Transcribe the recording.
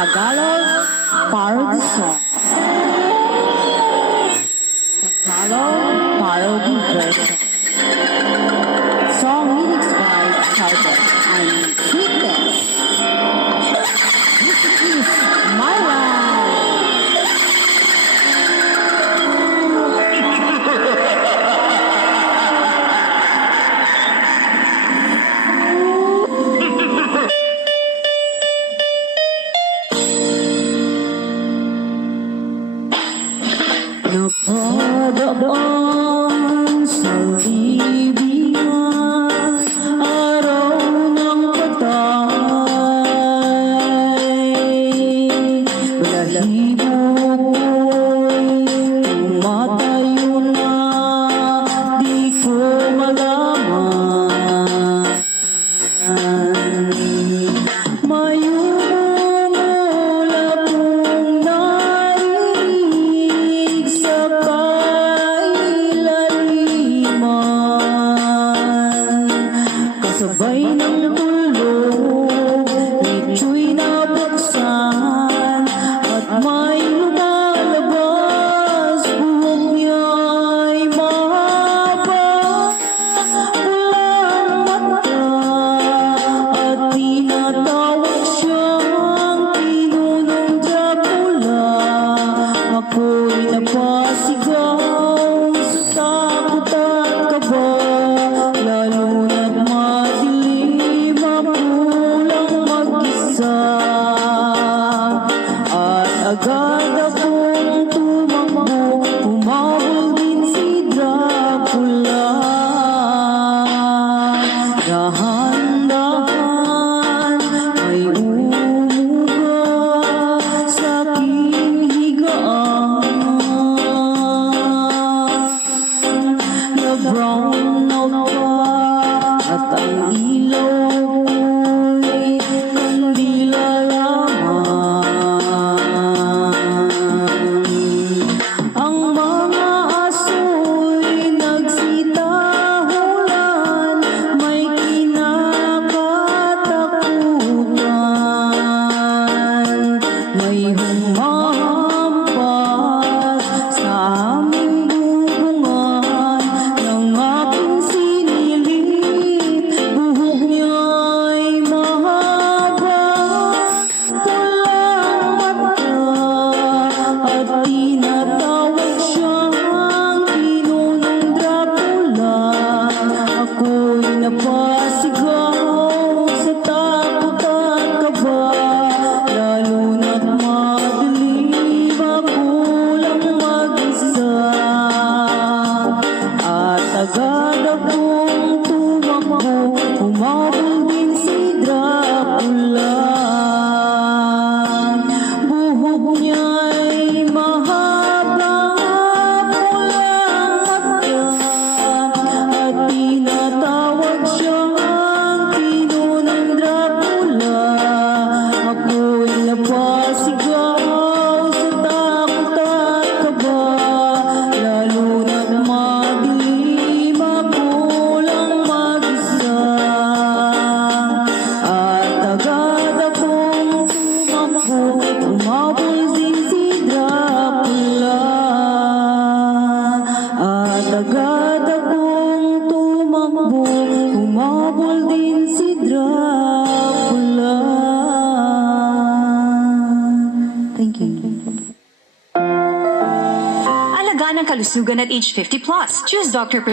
Tagalog parody song. Tagalog parody version. Song lyrics by Chowder and Sweetness. This is my life. Napadaan sa libingan, araw ng patay. Balahibo ko'y tumatayo na, di ko malaman. May umula kong narinig sa kailaliman, kasabay ng tulog, ito'y nabuksan at may lumalabas, buhok niya'y mahaba, pulang mata, at tinatawag siyang Pinunong Dracula. Ako'y napasigaw sa takot at kaba, lalo na't madilim, mapulang mag-isa. At agad akong tumakbo, humabol din si Dracula. Dahan-dahan may umuga sa aking higaan, na brown out pa at ang ilaw ko'y kandila lamang. Ang mga aso'y nagsitahulan, may kinakatakutan, may humahampas sa aming bubungan ng aking sinilit. Buhok niya'y mahaba, pulang mata, at tinatawag siyang Pinunong Dracula. Ako'y napasigaw sa takot at kaba, lalo na't madilim, mapulang mag-isa. At agad akong tumakbo, humabol din si Dracula. Buhok niya'y mahaba, pulang mata, at tinatawag siyang Pinunong Dracula. Ako'y napasigaw sa takot at kaba, lalo na't madilim, mapulang mag-isa. At agad akong tumakbo, humabol din si Dracula. At agad akong tumakbo, humabol din si Dracula. Thank you. Alagaan ang kalusugan at age 50+. Choose Dr.